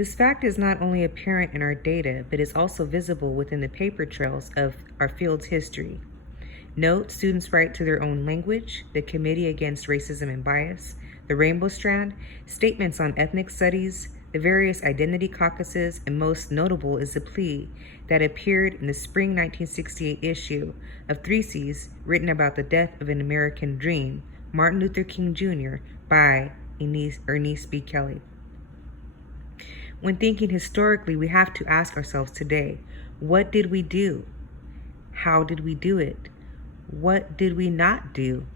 This fact is not only apparent in our data, but is also visible within the paper trails of our field's history. Note, students' right to their own language, the Committee Against Racism and Bias, the Rainbow Strand, statements on ethnic studies, the various identity caucuses, and most notable is the plea that appeared in the spring 1968 issue of 3Cs, written about the death of an American dream, Martin Luther King Jr., by Ernest B. Kelly. When thinking historically, we have to ask ourselves today, what did we do? How did we do it? What did we not do?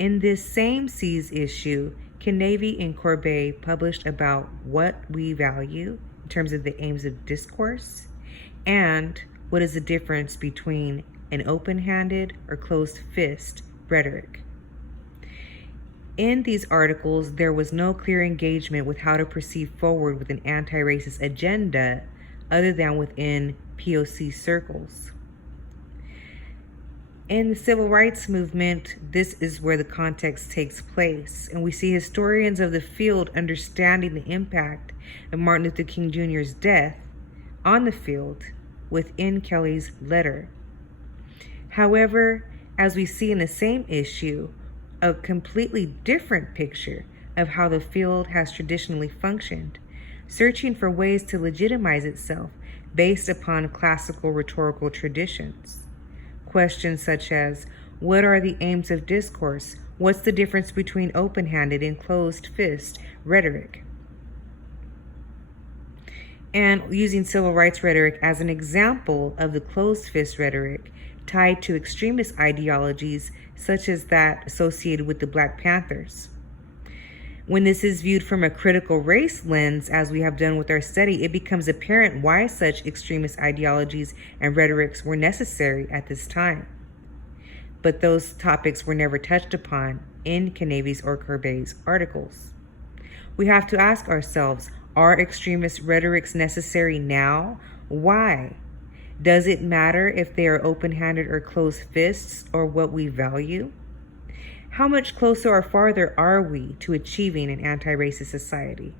In this same C's issue, Canavy and Corbet published about what we value in terms of the aims of discourse and what is the difference between an open-handed or closed-fist rhetoric. In these articles, there was no clear engagement with how to proceed forward with an anti-racist agenda other than within POC circles. In the civil rights movement, this is where the context takes place, and we see historians of the field understanding the impact of Martin Luther King Jr.'s death on the field within Kelly's letter. However, as we see in the same issue, a completely different picture of how the field has traditionally functioned, searching for ways to legitimize itself based upon classical rhetorical traditions. Questions such as, what are the aims of discourse? What's the difference between open-handed and closed-fist rhetoric? And using civil rights rhetoric as an example of the closed-fist rhetoric tied to extremist ideologies such as that associated with the Black Panthers. When this is viewed from a critical race lens, as we have done with our study, it becomes apparent why such extremist ideologies and rhetorics were necessary at this time. But those topics were never touched upon in Canavy's or Corbet's articles. We have to ask ourselves, are extremist rhetorics necessary now? Why? Does it matter if they are open-handed or closed fists or what we value? How much closer or farther are we to achieving an anti-racist society?